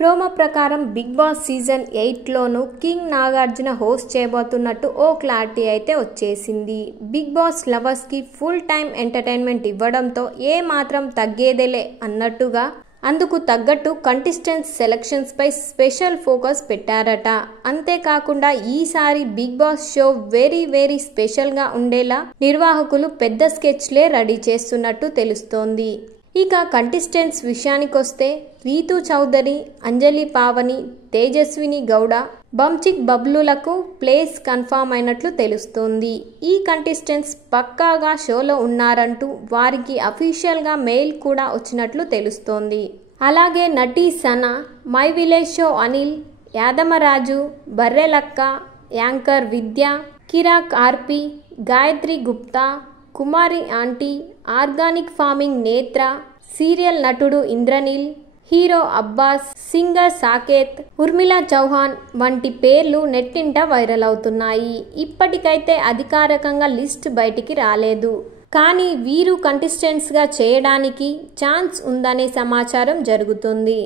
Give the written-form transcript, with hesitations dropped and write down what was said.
Promo ప్రకారం Bigg Boss season 8లోనూ king Nagarjuna host చేయబోతున్నట్టు ఓ క్లారిటీ అయితే వచ్చేసింది. బిగ్ బాస్ లవర్స్కి ఫుల్ టైం ఎంటర్టైన్మెంట్ ఇవ్వడంతో ఏ మాత్రం తగ్గేదేలే అన్నట్టుగా అందుకు తగ్గట్టు కంటెస్టెంట్స్ సెలక్షన్స్ పై స్పెషల్ ఫోకస్ పెట్టారట. అంతేకాకుండా ఈసారి Bigg Boss show very special గా ఉండేలా నిర్వాహకులు పెద్ద స్కెచ్లే రెడీ చేస్తున్నట్టు తెలుస్తోంది. ఇక కంటెస్టెంట్స్ విషయానికొస్తే రీతూ చౌదరి, అంజలి పావని, తేజస్విని గౌడ, బంచిక్ బబ్లులకు ప్లేస్ కన్ఫర్మ్ అయినట్లు తెలుస్తోంది. ఈ కంటెస్టెంట్స్ పక్కాగా షోలో ఉన్నారంటూ వారికి అఫీషియల్ గా మెయిల్ కూడా వచ్చినట్లు తెలుస్తోంది. అలాగే నటి Sana, my village show Anil, Yadamaraju, Barrelakka, anchor Vidya, Kiraak RP, Gayatri Gupta, Kumari aunty, organic farming Netra, serial నటుడు ఇంద్రనీల్, హీరో అబ్బాస్, సింగర్ సాకేత్, ఉర్మిళ చౌహాన్ వంటి పేర్లు నెట్టింట వైరల్ అవుతున్నాయి. ఇప్పటికైతే అధికారికంగా లిస్ట్ బయటికి రాలేదు. కానీ వీరు కంటెస్టెంట్స్గా చేయడానికి ఛాన్స్ ఉందనే సమాచారం జరుగుతుంది.